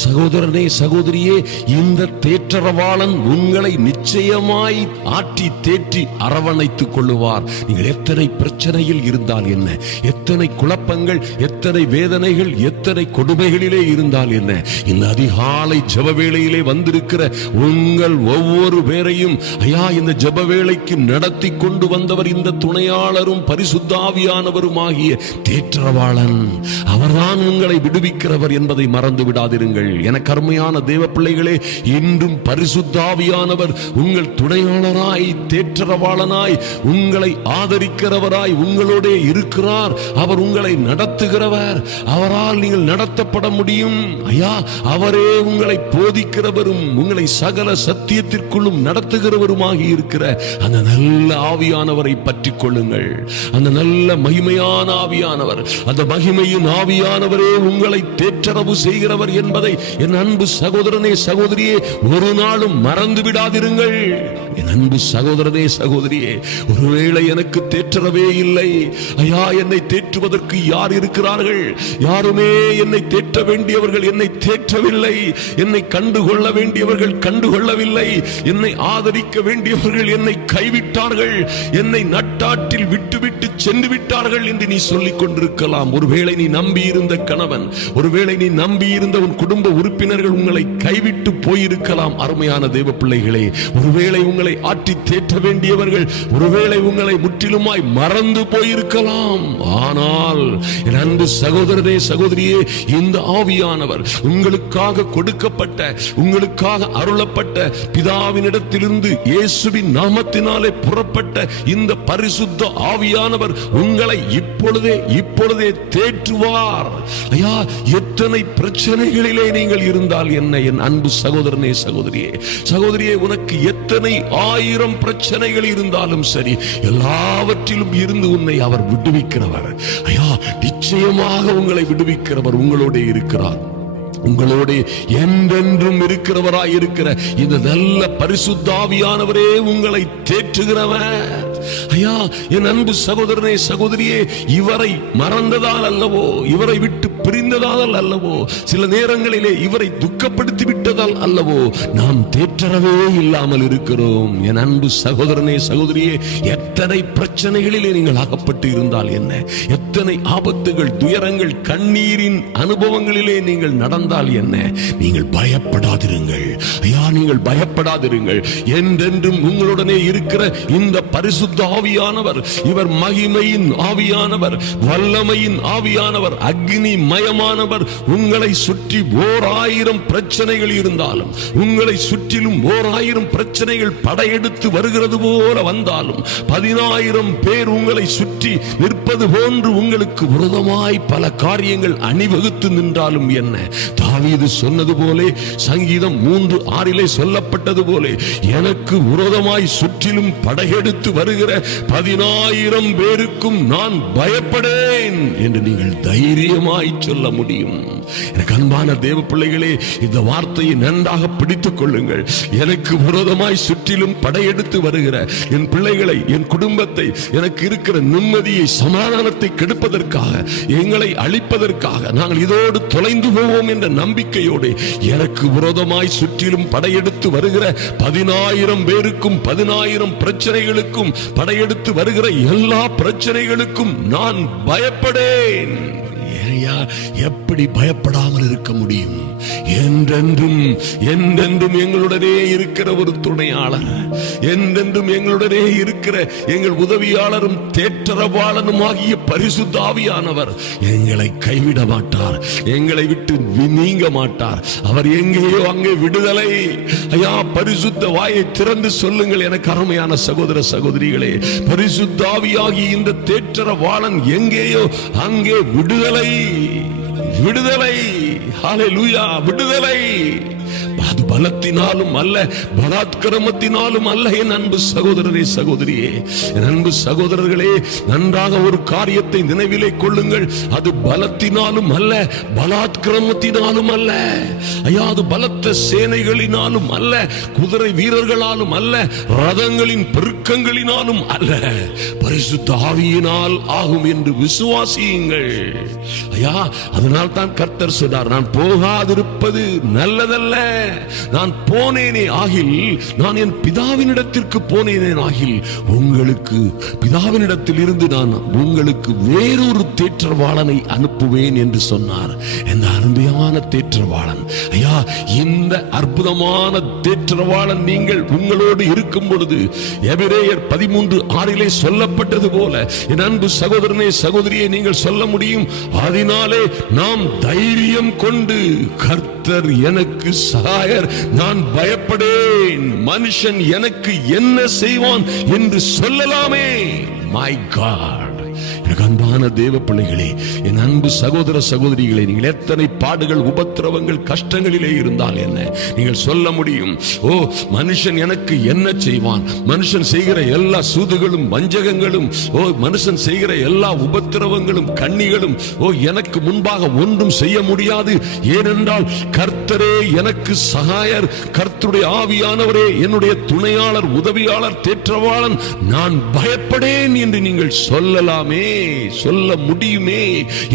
சகோதரனே சகோதரியே, இந்த தேற்றரவாளன் உங்களை நிச்சயமாய் ஆற்றி தேற்றி அரவணைத்துக் கொள்ளுவார். நீங்கள் எத்தனை பிரச்சனையில் இருந்தால் என்ன, எத்தனை குழப்பங்கள், எத்தனை வேதனைகள், எத்தனை கொடுமைகளிலே இருந்தால் என்ன, இந்த அதிகாலை ஜெப வேளையிலே வந்திருக்கிற உங்கள் ஒவ்வொரு பேரையும் ஐயா இந்த ஜெப வேளைக்கு நடத்தி கொண்டு வந்தவர் இந்த துணையாளரும் பரிசுத்த ஆவியானவரும் ஆகிய தேற்றரவாளன். அவர்தான் உங்களை விடுவிக்கிறவர் என்பதை மறந்து விடாதிருங்கள். எனக்கு அருமையான தேவ பிள்ளைகளே, இன்றும் பரிசுத்த ஆவியானவர் உங்கள் துணையாளராய் தேற்றரவாளனாய் உங்களை ஆதரிக்கிறவராய் உங்களோட இருக்கிறார். அவர் உங்களை நடத்துகிறவர். அவரால் நீங்கள் நடத்தப்பட முடியும். ஐயா அவரே உங்களை போதிக்கிறவரும் உங்களை சகல சத்தியத்திற்குள்ளும் நடத்துகிறவருமாகி இருக்கிற அந்த நல்ல ஆவியானவரை பற்றிக் கொள்ளுங்கள். அந்த நல்ல மகிமையான ஆவியானவர், அந்த மகிமையின் ஆவியானவரே உங்களை தேற்றரவு செய்கிறவர் என்பதை என் அன்பு சகோதரனே சகோதரியே ஒரு நாளும் மறந்து விடாதிருங்கள். என் அன்பு சகோதரனே சகோதரியே, ஒருவேளை எனக்கு தேற்றரவே இல்லை, ஐயா என்னை தேற்றுவதற்கு யார் இருக்கிறார்கள்? யாருமே என்னை தேற்ற வேண்டியவர்கள் என்னை தேற்றவில்லை. என்னை கண்டுகொள்ள வேண்டியவர்கள் கண்டுகொள்ளவில்லை. என்னை ஆதரிக்க வேண்டியவர்கள் என்னை கைவிட்டார்கள். என்னை நட்டாற்றில் விட்டுவிட்டு சென்று விட்டார்கள் என்று நீ சொல்லிக் கொண்டிருக்கலாம். ஒருவேளை நீ நம்பி இருந்த கணவன், ஒருவேளை நீ நம்பி இருந்த உன் குடும்ப உறுப்பினர்கள் உங்களை கைவிட்டு போயிருக்கலாம். அருமையான தேவ பிள்ளைகளே, ஒருவேளை உங்களை ஆற்றி தேற்ற வேண்டியவர்கள் ஒருவேளை உங்களை முற்றிலுமாய் மறந்து போயிருக்கலாம். ஆனால் என் அன்பு சகோதரனே சகோதரியே, இந்த ஆவியானவர் உங்களுக்காக கொடுக்கப்பட்ட, உங்களுக்காக அருளப்பட்ட பிதாவினிடத்திலிருந்து இயேசுவின் நாமத்தினாலே புறப்பட்ட இந்த பரிசுத்த ஆவியானவர் உங்களை இப்பொழுதே தேற்றுவார். ஐயா எத்தனை பிரச்சனைகளிலே நீங்கள் இருந்தால் என்ன, என் அன்பு சகோதரனே சகோதரியே, உனக்கு எத்தனை ஆயிரம் பிரச்சனைகள் இருந்தாலும் சரி, எல்லாவற்றிலும் இருந்து உன்னை அவர் விடுவிக்கிறவர். ஐயா நிச்சயமாக உங்களை விடுவிக்கிறவர் உங்களோட இருக்கிறார். உங்களோட என்றென்றும் இருக்கிறவராய் இருக்கிற இந்த நல்ல பரிசுத்த ஆவியானவரே உங்களை தேற்றுகிறவர். ஐயா என் அன்பு சகோதரனே சகோதரியே, இவரை மறந்ததால் அல்லவோ, இவரை விட்டு பிரிந்ததால் அல்லவோ, சில நேரங்களிலே இவரை துக்கப்படுத்தி விட்டதால் அல்லவோ நாம் தேற்றரவே இல்லாமல் இருக்கிறோம். என் அன்பு சகோதரனே சகோதரியே, எத்தனை பிரச்சனைகளிலே நீங்கள் அகப்பட்டு இருந்தால் என்ன, எத்தனை ஆபத்துகள், துயரங்கள், கண்ணீரின் அனுபவங்களிலே நீங்கள் நடந்தால் என்ன, நீங்கள் பயப்படாதிருங்கள். ஐயா நீங்கள் பயப்படாதிருங்கள். என்றென்றும் உங்களுடனே இருக்கிற இந்த பரிசுத்த ஆவியானவர், இவர் மகிமையின் ஆவியானவர், வல்லமையின் ஆவியானவர், அக்னி மயமானவர். உங்களை சுற்றி 1000 பிரச்சனைகள் இருந்தாலும், உங்களை சுற்றிலும் 1000 பிரச்சனைகள் படையெடுத்து வருகிறது போல வந்தாலும், 10,000 பேர் உங்களை சுற்றி நிற்பது போன்று உங்களுக்கு விரோதமாய் பல காரியங்கள் அணிவகுத்து நின்றாலும் என்ன, தாவீது சொன்னது போலே, சங்கீதம் 3:6 சொல்லப்பட்டது போலே, எனக்கு விரோதமாய் சுற்றிலும் படையெடுத்து வருகிற 10,000 பேருக்கும் நான் பயப்படேன் என்று நீங்கள் தைரியமாய் சொல்ல முடியும். எனக்கு அன்பான தேவ பிள்ளைகளே, இந்த வார்த்தையை நன்றாக பிடித்துக் கொள்ளுங்கள். எனக்கு விரோதமாய் சுற்றிலும் படையெடுத்து வருகிற என் பிள்ளைகளை, என் குடும்பத்தை, எனக்கு இருக்கிற நிம்மதியை, சமாதானத்தை கெடுப்பதற்காக, எங்களை அழிப்பதற்காக நாங்கள் இதோடு தொலைந்து போவோம் என்ற நம்பிக்கையோடு எனக்கு விரோதமாய் சுற்றிலும் படையெடுத்து வருகிற 10,000 பேருக்கும் 10,000 பிரச்சனைகளுக்கும் படையெடுத்து வருகிற எல்லா பிரச்சனைகளுக்கும் நான் பயப்படேன். எப்படி பயப்படாமல் இருக்க முடியும்? என்றென்றும் எங்களுடனே இருக்கிற ஒரு துணையாளர், என்றென்றும் எங்களுடனே இருக்கிற எங்கள் உதவியாளரும் தேற்றரவாளனும் ஆகிய பரிசுத்த ஆவியானவர் எங்களை கைவிட மாட்டார், எங்களை விட்டு நீங்க மாட்டார். அவர் எங்கேயோ அங்கே விடுதலை. ஐயா பரிசுத்த வாயை திறந்து சொல்லுங்கள் எனக்கு அருமையான சகோதர சகோதரிகளே, பரிசுத்த ஆவியாகி இந்த தேற்றரவாளன் எங்கேயோ அங்கே விடுதலை, விடுதலை. ஹல்லேலூயா, விடுதலை. அது பலத்தினாலும் அல்ல, பலாத்கிரமத்தினாலும் அல்ல. என் அன்பு சகோதரரே, சகோதரியே, என் அன்பு சகோதரர்களே, நன்றாக ஒரு காரியத்தை நினைவிலே கொள்ளுங்கள். அது பலத்தினாலும் அல்ல, பலாத்கிரமத்தினாலும் அல்ல. ஐயா, அது பலத்த சேனைகளினாலும் அல்ல, குதிரை வீரர்களாலும் அல்ல, ரதங்களின் பெருக்கங்களினாலும் அல்ல, பரிசுத்த ஆவியினால் ஆகும் என்று விசுவாசியுங்கள். ஐயா, அதனால் தான் கர்த்தர் சொன்னார், நான் போகாதிருப்பது நல்லதல்ல. நான் போனேனே ஆகில், நான் என் பிதாவினிடத்திற்கு போனேனே ஆகில், உங்களுக்கு பிதாவினிடத்தில் இருந்து நான் உங்களுக்கு வேறொரு தேற்றவாளனை அனுப்புவேன் என்று சொன்னார். இந்த அருமையான தேற்றவாளன், ஐயா, இந்த அற்புதமான தேற்றவாளன் நீங்கள் உங்களோடு இருக்கும் பொழுது எபிரேயர் 13:6 சொல்லப்பட்டது போல, என் அன்பு சகோதரனே, சகோதரியை நீங்கள் சொல்ல முடியும். அதனாலே நாம் தைரியம் கொண்டு, கர்த்தர் எனக்கு சகாயர், நான் பயப்படேன், மனுஷன் எனக்கு என்ன செய்வான் என்று சொல்லலாமே. மை காட், அன்பான தேவ பிள்ளைகளே, என் அன்பு சகோதர சகோதரிகளே, நீங்கள் எத்தனை பாடுகள், உபத்திரவங்கள், கஷ்டங்களிலே இருந்தால் என்ன, நீங்கள் சொல்ல முடியும், ஓ, மனுஷன் எனக்கு என்ன செய்வான், மனுஷன் செய்கிற எல்லா சூதுகளும் வஞ்சகங்களும், ஓ, மனுஷன் செய்கிற எல்லா உபத்திரவங்களும் கண்ணிகளும், ஓ, எனக்கு முன்பாக ஒன்றும் செய்ய முடியாது. ஏனென்றால் கர்த்தரே எனக்கு சகாயர், கர்த்தருடைய ஆவியானவரே என்னுடைய துணையாளர், உதவியாளர், தேற்றவாளன், நான் பயப்படேன் என்று நீங்கள் சொல்லலாமே, சொல்ல முடியுமே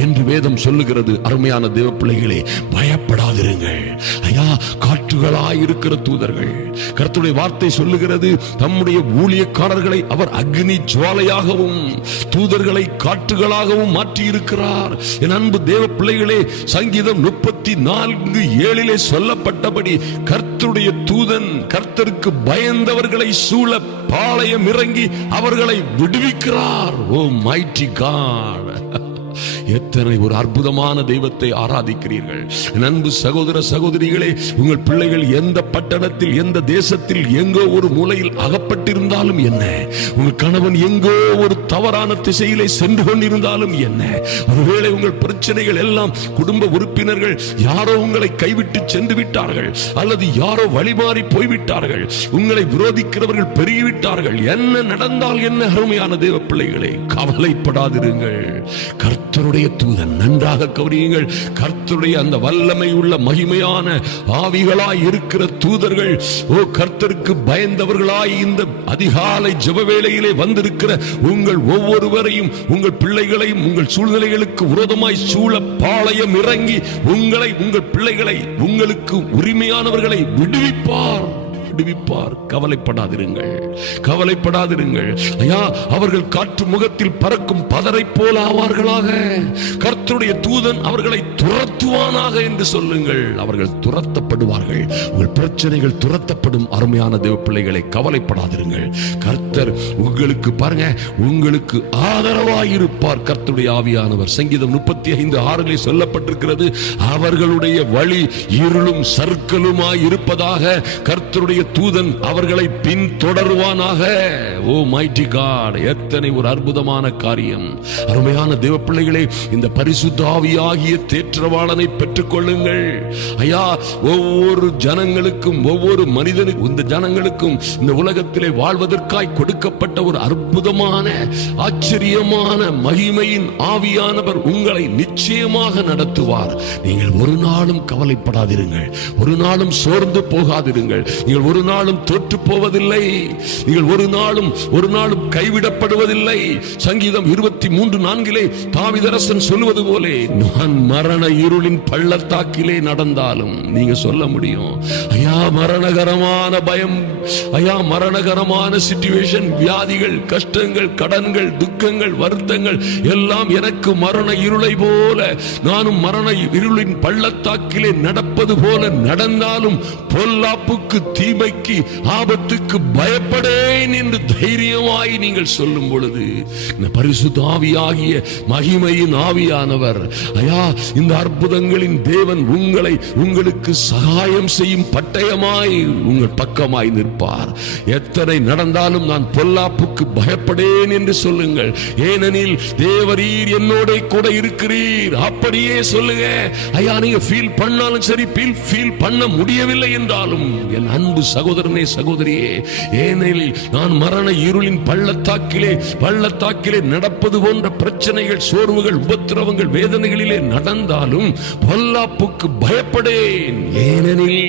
என்று வேதம் சொல்லுகிறது. அருமையான தேவ பிள்ளைகளே, பயப்படாதிருங்கள். ஐயா, காற்றுகளாய் இருக்கிற தூதர்கள், கர்த்தருடைய வார்த்தை சொல்லுகிறது, தம்முடைய ஊழியக்காரர்களை அவர் அக்னி ஜுவாலையாகவும் தூதர்களை காற்றுகளாகவும் மாற்றி இருக்கிறார். என் அன்பு தேவ பிள்ளைகளே, சங்கீதம் 34:7 சொல்லப்பட்டபடி கர்த்தருடைய தூதன் கர்த்தருக்கு பயந்தவர்களை சூழ பாளையம் இறங்கி அவர்களை விடுவிக்கிறார். ஓ மைட்டி காட், எத்தனை ஒரு அற்புதமான தெய்வத்தை ஆராதிக்கிறீர்கள். அன்பு சகோதர சகோதரிகளே, உங்கள் பிள்ளைகள் எந்த பட்டணத்தில், எந்த தேசத்தில், எங்கோ ஒரு மூலையில் அகப்பட்டிருந்தாலும் என்ன, உங்கள் கணவன் எங்கோ ஒரு தவறான திசையிலே சென்று கொண்டிருந்தாலும் என்ன, ஒருவேளை உங்கள் பிரச்சனைகள் எல்லாம் குடும்ப உறுப்பினர்கள் யாரோ உங்களை கைவிட்டு சென்று விட்டார்கள், அல்லது யாரோ வழிமாறி போய்விட்டார்கள், உங்களை விரோதிக்கிறவர்கள் பெருகிவிட்டார்கள், என்ன நடந்தால் என்ன, அருமையான தேவ பிள்ளைகளே, கவலைப்படாதிருங்கள். கர்த்தருடைய தூதன், நன்றாக கவனியுங்கள், கர்த்தருடைய அந்த வல்லமை உள்ள மகிமையான ஆவிகளாய் இருக்கிற தூதர்கள், ஓ, கர்த்தருக்கு பயந்தவர்களாய் இந்த அதிகாலை ஜெப வேளையிலே வந்திருக்கிற உங்கள் ஒவ்வொருவரையும், உங்கள் பிள்ளைகளையும், உங்கள் சூழ்நிலைகளுக்கு விரோதமாய் சூழ பாளையம் இறங்கி உங்களை, உங்கள் பிள்ளைகளை, உங்களுக்கு உரிமையானவர்களை விடுவிப்பார். கவலைப்படாதிருங்கள், கவலைப்படாதிருங்கள். ஐயா, அவர்கள் காற்று முகத்தில் பறக்கும் பதரை போல ஆவார்களாக, கர்த்தருடைய தூதன் அவர்களை துரத்துவானாக என்று சொல்லுங்கள். அவர்கள் துரத்தப்படுவார்கள், உங்கள் பிரச்சனைகள் துரத்தப்படும். அருமையான தேவ பிள்ளைகளை, கவலைப்படாதிருங்கள். கர்த்தர் உங்களுக்கு, பாருங்க, உங்களுக்கு ஆதரவாயிருப்பார் கர்த்தருடைய ஆவியானவர். சங்கீதம் 35:6 சொல்லப்பட்டிருக்கிறது, அவர்களுடைய வழி இருளும் சர்க்கலுமாய் இருப்பதாக கர்த்தருடைய தூதன் அவர்களை பின்தொடருவானாக. ஓ மைட்டி காட், எத்தனை ஒரு அற்புதமான காரியம். அருமையான தேவ பிள்ளைகளே, இந்த பரிசுத்த ஆவியாகிய தேற்றவாளனை பெற்றுக் கொள்ளுங்கள். ஐயா, ஒவ்வொரு ஜனங்களுக்கும், ஒவ்வொரு மனிதனுக்கும், இந்த ஜனங்களுக்கும் இந்த உலகத்திலே வாழ்வதற்காய் கொடுக்கப்பட்ட ஒரு அற்புதமான, ஆச்சரியமான மகிமையின் ஆவியானவர் உங்களை நிச்சயமாக நடத்துவார். நீங்கள் ஒரு நாளும் கவலைப்படாதிருங்கள், ஒரு நாளும் சோர்ந்து போகாதிருங்கள். நீங்கள் ஒரு நாளும் தோற்று போவதில்லை, நீங்கள் ஒரு நாளும் கைவிடப்படுவதில்லை. சங்கீதம் 23:4 தாவீதரசன் சொல்வது போலே, நான் மரண இருளின் பள்ளத்தாக்கிலே நடந்தாலும், நீங்க சொல்ல முடியும், ஐயா, மரணகரமான பயம், ஐயா, மரணகரமான சிச்சுவேஷன், வியாதிகள், கஷ்டங்கள், கடன்கள், துக்கங்கள், வருத்தங்கள் எல்லாம் எனக்கு மரண இருளை போல, நானும் மரண இருளின் பள்ளத்தாக்கிலே நடப்பது போல நடந்தாலும், பொல்லாப்புக்கு தீமை தீமைக்கு ஆபத்துக்கு பயப்படேன் என்று தைரியமாய் நீங்கள் சொல்லும் பொழுது இந்த பரிசுத்த ஆவியாகிய மகிமையின் ஆவியானவர் ஐயா இந்த அற்புதங்களின் தேவன் உங்களுக்கு சகாயம் செய்யும் பட்டயமாய் உங்கள் பக்கமாய் நிற்பார். எத்தனை நடந்தாலும் நான் பொல்லாப்புக்கு பயப்படேன் என்று சொல்லுங்கள். ஏனெனில் தேவரீர் என்னோட கூட இருக்கிறீர். அப்படியே சொல்லுங்க. ஐயா நீங்க ஃபீல் பண்ணாலும் சரி, ஃபீல் பண்ண முடியவில்லை என்றாலும் என் அன்பு சகோதரனே சகோதரியே, ஏனெனில் நான் மரண இருளின் பள்ளத்தாக்கிலே நடப்பது போன்ற பிரச்சனைகள், சோர்வுகள், உபத்திரவங்கள், வேதனைகளிலே நடந்தாலும் பொல்லாப்புக்கு பயப்படேன். ஏனெனில்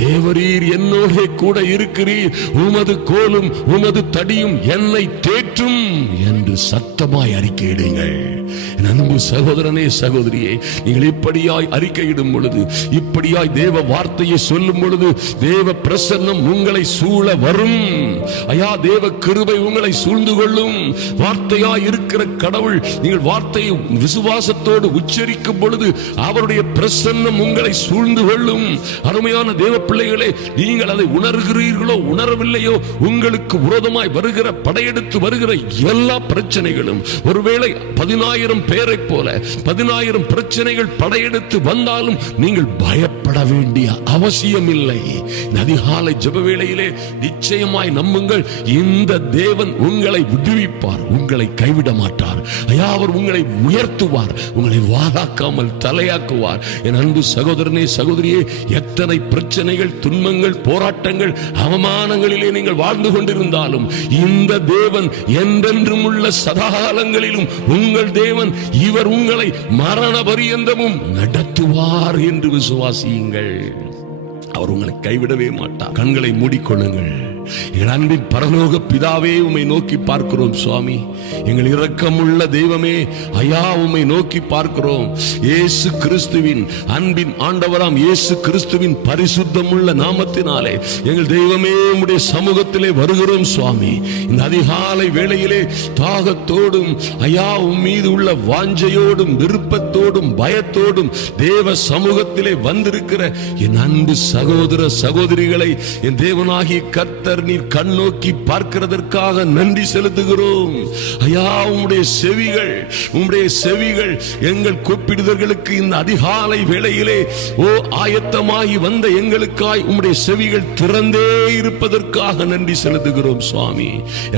தேவரீர் என்னோட கூட இருக்கிறீர். உமது கோலும் உமது தடியும் என்னை தேற்றும் என்று சத்தமாய் அறிக்கையிடுங்கள். அன்பு சகோதரனே சகோதரியே, நீங்கள் இப்படியாய் அறிக்கையிடும் பொழுது, இப்படியாய் தேவ வார்த்தையை சொல்லும் பொழுது தேவ பிரசன்னம் உங்களை சூழ வரும். ஐயா தேவ கிருபை உங்களை சூழ்ந்து கொள்ளும். வார்த்தையாய் இருக்கிற கடவுள் நீங்கள் வார்த்தையை விசுவாசத்தோடு உச்சரிக்கும் பொழுது அவருடைய பிரசன்னம் உங்களை சூழ்ந்து கொள்ளும். அருமையான தேவ பிள்ளைகளே, நீங்கள் அதை உணர்கிறீர்களோ உணரவில்லையோ, உங்களுக்கு விரோதமாய் வருகிற படையெடுத்து வருகிற எல்லா பிரச்சனைகளும் ஒருவேளை 10,000 பேரை போல 10,000 பிரச்சனைகள் படையெடுத்து வந்தாலும் நீங்கள் பயப்பட வேண்டிய அவசியம் இல்லை. அதிகாலை ஜெப வேளையிலே நிச்சயமாய் நம்புங்கள், இந்த தேவன் உங்களை விடுவிப்பார், உங்களை கைவிட மாட்டார். ஐயா அவர் உங்களை உயர்த்துவார், உங்களை வாழாக்காமல் தலையாக்குவார். என் அன்பு சகோதரனே சகோதரியே, எத்தனை பிரச்சனைகள், துன்பங்கள், போராட்டங்கள், அவமானங்களிலே நீங்கள் வாழ்ந்து கொண்டிருந்தாலும் இந்த தேவன் என்றென்றும் உள்ள சதாகாலங்களிலும் உங்கள் தேவன், இவர் உங்களை மரண பரியந்தமும் நடத்துவார் என்று விசுவாசியுங்கள். அவர் உங்களை கைவிடவே மாட்டார். கண்களை மூடிக்கொள்ளுங்கள். எங்கள் அன்பின் பரலோக பிதாவே, உம்மை நோக்கி பார்க்கிறோம் சுவாமி. எங்கள் இரக்கமுள்ள தெய்வமே, ஐயா உம்மை நோக்கி பார்க்கிறோம். இயேசு கிறிஸ்துவின் அன்பின் ஆண்டவராம் இயேசு கிறிஸ்துவின் பரிசுத்தமுள்ள நாமத்தினாலே எங்கள் தெய்வமே உம்முடைய சமூகத்திலே வருகிறோம் சுவாமி. இந்த அதிகாலை வேளையிலே தாகத்தோடும் ஐயா உம் மீது உள்ள வாஞ்சையோடும் விருப்பத்தோடும் பயத்தோடும் தேவ சமூகத்திலே வந்திருக்கிற என் அன்பு சகோதர சகோதரிகளை என் தேவனாகிய கர்த்தர் நீர் கண்ணோக்கி பார்க்கிறதற்காக நன்றி செலுத்துகிறோம். ஐயா உம்முடைய செவிகள் எங்கள் கூப்பிடுதல்களுக்கு இந்த அதிகாலை வேளையிலே ஆயத்தமாகி வந்த எங்களுக்காய் உம்முடைய செவிகள் திறந்தே இருப்பதற்காக நன்றி செலுத்துகிறோம் சுவாமி.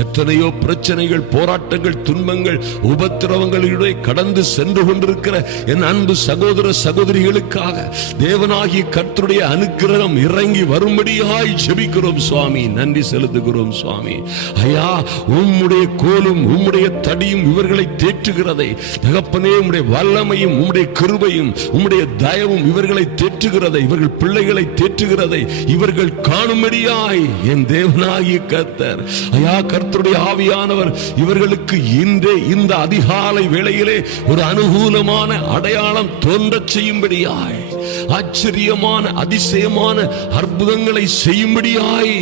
எத்தனையோ பிரச்சனைகள், போராட்டங்கள், துன்பங்கள், உபத்திரவங்களிடையே கடந்து சென்று கொண்டிருக்கிற என் அன்பு சகோதர சகோதரிகளுக்காக தேவனாகிய கர்த்தருடைய அனுக்கிரகம் இறங்கி வரும்படியாய் ஜெபிக்கிறோம் சுவாமி. நன்றி செலுத்துகிறோம் சுவாமி. ஐயா உம்முடைய கோலும் உம்முடைய தடியும் இவர்களை தேற்றுகிறதை தகப்பனே, உம்முடைய வல்லமையும் உம்முடைய கிருபையும் உம்முடைய தயவும் இவர்களை தேற்றுகிறதை, இவர்கள் பிள்ளைகளை தேற்றுகிறதை இவர்கள் காணும்படியாய் என் தேவனாகிய கர்த்தர், ஐயா கர்த்தருடைய ஆவியானவர் இவர்களுக்கு இன்றே இந்த அதிகாலை வேளையிலே ஒரு அனுகூலமான அடையாளம் தோன்றச் செய்யும்படியாய், ஆச்சரியமான அதிசயமான அற்புதங்களை செய்யும்படியாய்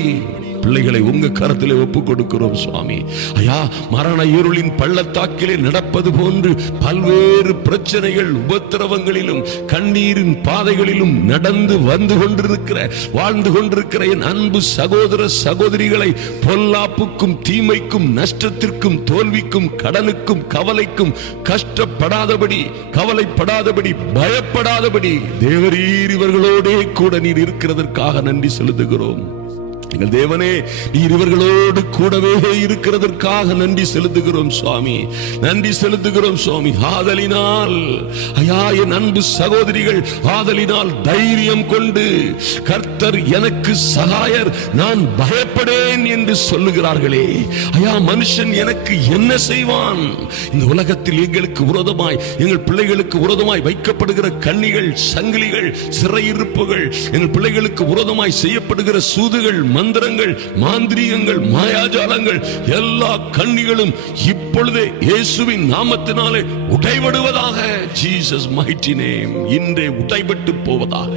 பிள்ளைகளை உங்க கரத்திலே ஒப்புக் கொடுக்கிறோம் சுவாமி. ஐயா மரண இருளின் பள்ளத்தாக்கிலே நடப்பது போன்று பல்வேறு பிரச்சனைகள், உபத்திரவங்களிலும் கண்ணீரின் பாதைகளிலும் நடந்து வந்து கொண்டிருக்கிற வாழ்ந்து கொண்டிருக்கிற என் அன்பு சகோதர சகோதரிகளை பொல்லாப்புக்கும் தீமைக்கும் நஷ்டத்திற்கும் தோல்விக்கும் கடனுக்கும் கவலைக்கும் கவலைப்படாதபடி பயப்படாதபடி தேவரீர் இவர்களோடே கூட நீர் இருக்கிறதற்காக நன்றி செலுத்துகிறோம். எங்கள் தேவனே நீர் இவர்களோடு கூடவே இருக்கிறதற்காக நன்றி செலுத்துகிறோம் சுவாமி. நன்றி செலுத்துகிறோம் சுவாமி. ஆதலினால் ஐயா என் அன்பு சகோதரிகள் ஆதலினால் தைரியம் கொண்டு கர்த்தர் எனக்கு சகாயர், நான் பயப்படேன் என்று சொல்லுகிறார்களே. ஐயா மனுஷன் எனக்கு என்ன செய்வான்? இந்த உலகத்தில் எங்களுக்கு விரோதமாய், எங்கள் பிள்ளைகளுக்கு விரோதமாய் வைக்கப்படுகிற கண்ணிகள், சங்கிலிகள், சிறையிருப்புகள், எங்கள் பிள்ளைகளுக்கு விரோதமாய் செய்யப்படுகிற சூதுகள், மந்திரங்கள், மாந்திரீகங்கள், மாயாஜாலங்கள், எல்லா கண்ணிகளும் இப்பொழுதே இயேசுவின் நாமத்தினாலே உடைபடுவதாக. Jesus mighty name. இன்றே உடைபட்டு போவதாக.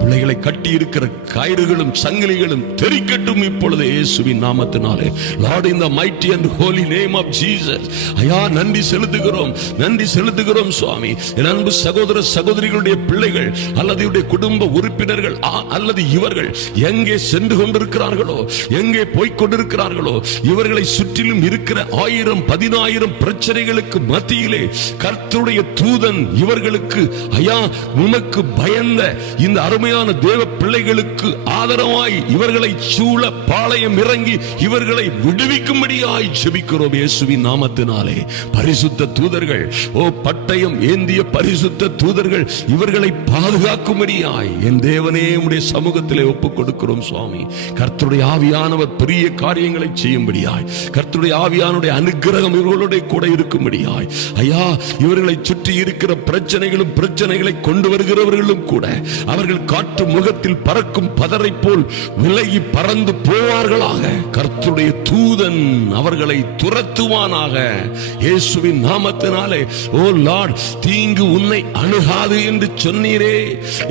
பிள்ளைகளை கட்டி இருக்கிற கயிறுகளும் சங்கிலிகளும் தெரிக்கட்டும் இப்பொழுது இயேசுவின் நாமத்தினாலே. Lord, in the mighty and holy name of Jesus. ஐயா, நன்றி செலுத்துகிறோம், நன்றி செலுத்துகிறோம் சுவாமி. என் அன்பு சகோதர சகோதரிகளுடைய பிள்ளைகள் அல்லது இவருடைய குடும்ப உறுப்பினர்கள் அல்லது இவர்கள் எங்கே சென்று கொண்டிருக்கிறார்களோ, எங்கே போய்க் கொண்டிருக்கிறார்களோ, இவர்களை சுற்றிலும் இருக்கிற 1000 10,000 பிரச்சனைகளுக்கு மத்தியிலே கர்த்தருடைய தூதன் இவர்களுக்கு, ஐயா, உமக்கு பயந்த இந்த அருமையான தேவ பிள்ளைகளுக்கு ஆதரவாய் இவர்களை சூழ பாளையம் இறங்கி இவர்களை விடுவிக்கும்படியாய் ஜெபிக்கிறோம் இயேசுவின் நாமத்தினாலே. பரிசுத்த தூதர்கள், பட்டயம் ஏந்திய பரிசுத்த தூதர்கள் இவர்களை பாதுகாக்கும்படியாய் என் தேவனே உம்முடைய சமூகத்திலே ஒப்புக் கொடுக்கிறோம் சுவாமி. கர்த்தருடைய ஆவியானவர் பெரிய காரியங்களை செய்யும்படியாய், கர்த்தருடைய ஆவியானுடைய அனுக்கிரகம் இவர்களுடைய கூட இருக்கும்படியாய், ஐயா, இவர்களை சுற்றி இருக்கிற பிரச்சனைகளை கொண்டு வருகிறவர்களும் கூட அவர்கள் காற்று முகத்தில் பறக்கும் பதரை போல் விலகி பறந்து போவார்களாக. கர்த்தருடைய தூதன் அவர்களை துரத்துவானாக இயேசுவின் நாமத்தினாலே. ஓ லார்ட், தீங்கு உன்னை அணுகாது என்று சொன்னீரே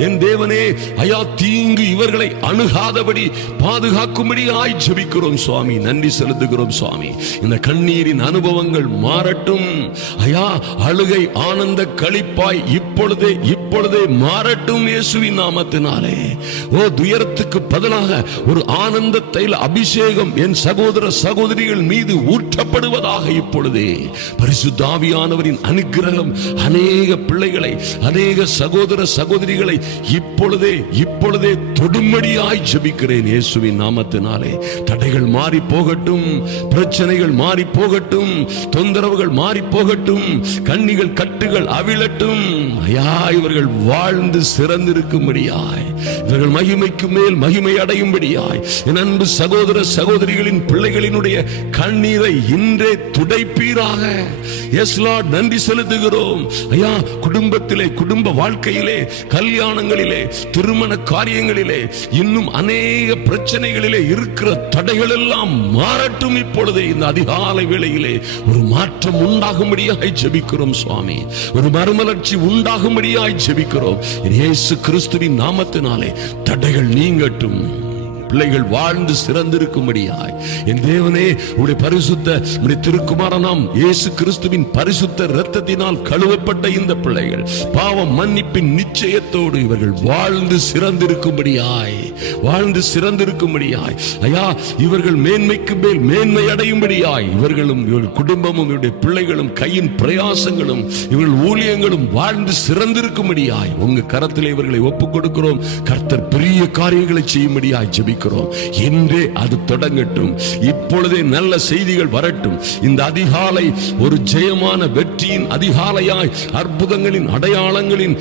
என் தேவனே. ஐயா, தீங்கு இவர்களை அணுகாதபடி பாதுகாக்கும்படியாய் ஜெபிக்கிறோம் சுவாமி. நன்றி செலுத்துகிறோம் சுவாமி. இந்த கண்ணீரின் அனுபவங்கள் மாறட்டும் ஐயா. அழுகை ஆனந்த களிப்பாய் இப்பொழுதே மாறட்டும் இயேசுவின் நாமத்தினாலே. ஓ, துயரத்துக்கு பதிலாக ஒரு ஆனந்த தைல அபிஷேகம் என் சகோதர சகோதரிகள் மீது ஊற்றப்படுவதாக இப்பொழுதே. பரிசுத்த ஆவியானவரின் அனுக்கிரகம் அநேக பிள்ளைகளை, அநேக சகோதர சகோதரிகளை இப்பொழுதே தொடும்படியாய் ஜெபிக்கிறேன் இயேசுவின் நாமத்தினாலே. தடைகள் மாறி போகட்டும், பிரச்சனைகள் மாறி போகட்டும், தொந்தரவுகள் மாறி போகட்டும், கண்ணிகள் கட்டுகள் அவிழட்டும் ஐயா. இவர்கள் வாழ்ந்து சிறந்திருக்கும்படியாய், இவர்கள் மகிமைக்கு மேல் மகிமை அடையும்படியாய் என் அன்பு சகோதர சகோதரிகளின் பிள்ளைகளினுடைய கண்ணீரை இன்றே துடைப்பீராக. எஸ் லார்ட், நன்றி செலுத்துகிறோம் ஐயா. குடும்பத்திலே, குடும்ப வாழ்க்கையிலே, கல்யாணங்களிலே, திருமண காரியங்களிலே, இன்னும் அநேக பிரச்சனைகளிலே இருக்கிற தடைகள் எல்லாம் மாறட்டும் இப்பொழுதே. இந்த அதிகாலை வேளையிலே ஒரு மாற்றம் உண்டாகும்படியாய் ஜெபிக்கிறோம் சுவாமி. ஒரு மறுமலர்ச்சி உண்டாகும்படியாய் ஜெபிக்கிறோம் இயேசு கிறிஸ்துவின் நாமத்தினாலே. தடைகள் நீங்கட்டும், பிள்ளைகள் வாழ்ந்து சிறந்திருக்கும்படியாய் என் தேவனே, உடைய பரிசுத்த உடைய திருக்குமாரனாம் இயேசு கிறிஸ்துவின் பரிசுத்த இரத்தத்தினால் கழுவப்பட்ட இந்த பிள்ளைகள் பாவம் மன்னிப்பின் நிச்சயத்தோடு இவர்கள் வாழ்ந்து சிறந்திருக்கும்படியாய் ஐயா, இவர்கள் மேன்மைக்கு மேல் மேன்மை அடையும்படியாய் இவர்களும் இவர்கள் குடும்பமும் இவருடைய பிள்ளைகளும் கையின் பிரயாசங்களும் இவர்கள் ஊழியங்களும் வாழ்ந்து சிறந்திருக்கும்படியாய் உங்க கரத்திலே இவர்களை ஒப்புக் கொடுக்கிறோம். கர்த்தர் பெரிய காரியங்களை செய்யும்படியாய் ஜெபிக்கிறோம். என்றே அது தொடங்கட்டும். இப்பொழுதே நல்ல செய்திகள் வரட்டும். இந்த அதிகாலை ஒரு ஜெயமான வெற்றியின் அதிகாலையாய், அற்புதங்களின் அடையாளங்களின்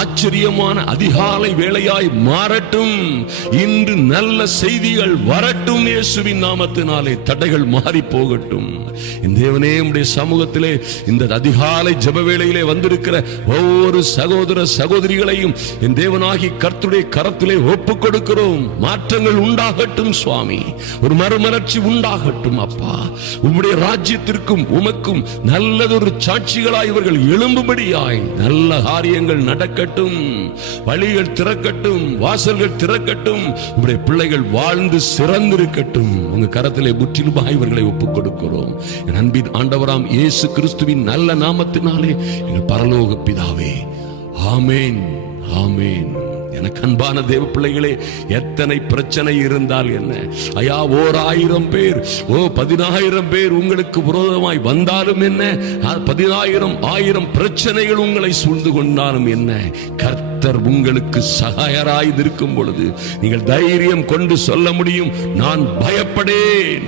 ஆச்சரியமான அதிகாலை வேளையாய் மாறட்டும். இன்று நல்ல செய்திகள் வரட்டும் இயேசுவின் நாமத்தினாலே. தடைகள் மாறி போகட்டும். என் தேவனே, உம்முடைய சமூகத்திலே இந்த அதிகாலை ஜெப வேளையிலே வந்திருக்கிற ஒவ்வொரு சகோதர சகோதரிகளையும் என் தேவனாகி கர்த்தருடைய கரத்திலே ஒப்புக் கொடுக்கிறோம். மாற்றங்கள் உண்டாகட்டும் சுவாமி. ஒரு மறுமலர்ச்சி உண்டாகட்டும் அப்பா. உம்முடைய ராஜ்யத்திற்கும் உமக்கும் நல்லதொரு சாட்சிகளாய் இவர்கள் எழும்பும்படியாய் நல்ல காரியங்கள் நடக்கட்டும். வழிகள் திறக்கட்டும், வாசல்கள் திறக்கட்டும். உம்முடைய பிள்ளைகள் வாழ்ந்து சிறந்திருக்கட்டும். உங்க கரத்திலே முற்றிலுமாய் இவர்களை ஒப்புக் கொடுக்கிறோம். என் அன்பின் ஆண்டவராம் இயேசு கிறிஸ்துவின் நல்ல நாமத்தினாலே எங்கள் பரலோக பிதாவே, ஆமேன், ஆமேன். எனக்கு அன்பான தேவ பிள்ளைகளே, எத்தனை பிரச்சனை இருந்தால் என்ன ஐயா, 1000 பேர் 10,000 பேர் உங்களுக்கு விரோதமாய் வந்தாலும் என்ன, 10,000 பிரச்சனைகள் உங்களை சூழ்ந்து கொண்டாலும் என்ன, கர்த்தர் உங்களுக்கு சகாயராய் இருக்கும் பொழுது நீங்கள் தைரியம் கொண்டு சொல்ல முடியும், நான் பயப்படேன்,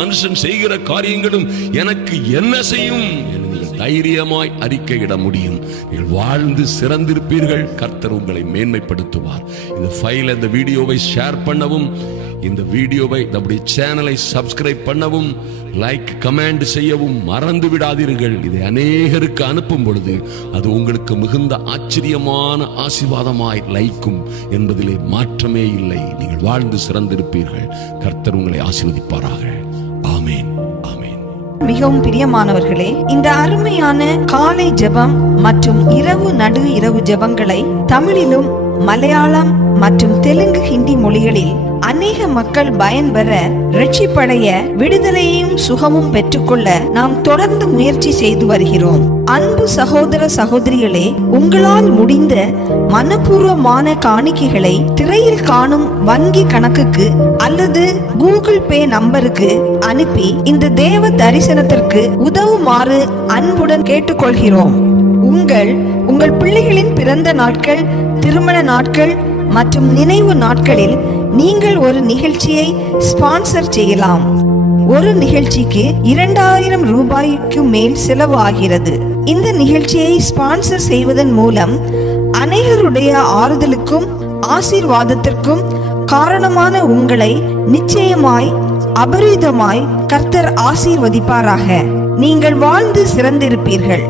மனுஷன் செய்கிற காரியங்களும் எனக்கு என்ன செய்யும் என்று நீங்கள் தைரியமாய் அறிக்கையிட முடியும். நீங்கள் வாழ்ந்து சிறந்திருப்பீர்கள். கர்த்தர் உங்களை மேன்மைப்படுத்துவார். இந்த ஃபைல், இந்த வீடியோவை ஷேர் பண்ணவும், இந்த வீடியோவை நம்முடைய சேனலை சப்ஸ்கிரைப் பண்ணவும், லைக் கமெண்ட் செய்யவும் மறந்து விடாதீர்கள். இதை அநேகருக்கு அனுப்பும் பொழுது அது உங்களுக்கு மிகுந்த ஆச்சரியமான ஆசீர்வாதமாய் லைக்கும் என்பதிலே மாற்றமே இல்லை. நீங்கள் வாழ்ந்து சிறந்திருப்பீர்கள். கர்த்தர் உங்களை ஆசீர்வதிப்பாராக. ஆமென், ஆமென். மிகவும் பிரியமானவர்களே, இந்த அருமையான காலை ஜெபம் மற்றும் நடு இரவு ஜெபங்களை தமிழிலும் மலையாளம் மற்றும் தெலுங்கு, ஹிந்தி மொழிகளில் அநேக மக்கள் பயன்பெற, ரட்சிப்படைய, விடுதலையும் சுகமும் பெற்றுக்கொள்ள நாம் தொடர்ந்து முயற்சி செய்து வருகிறோம். அன்பு சகோதர சகோதரிகளே, உங்களால் முடிந்த மனப்பூர்வமான காணிக்கைகளை திரையில் காணும் வங்கி கணக்குக்கு அல்லது கூகுள் பே நம்பருக்கு அனுப்பி இந்த தேவ தரிசனத்திற்கு உதவுமாறு அன்புடன் கேட்டுக்கொள்கிறோம். உங்கள் பிள்ளைகளின் பிறந்த நாட்கள், திருமண நாட்கள் மற்றும் நினைவு நாட்களில் நீங்கள் ஒரு நிகழ்ச்சியை ஸ்பான்சர் செய்யலாம். ஒரு நிகழ்ச்சிக்கு 2000 ரூபாய்க்கு மேல் செலவு ஆகிறது. இந்த நிகழ்ச்சியை ஸ்பான்சர் செய்வதன் மூலம் அநேகருடைய ஆறுதலுக்கும் ஆசீர்வாதத்திற்கும் காரணமான உங்களை நிச்சயமாய் அபரிதமாய் கர்த்தர் ஆசீர்வதிப்பாராக. நீங்கள் வாழ்ந்து சிறந்திருப்பீர்கள்.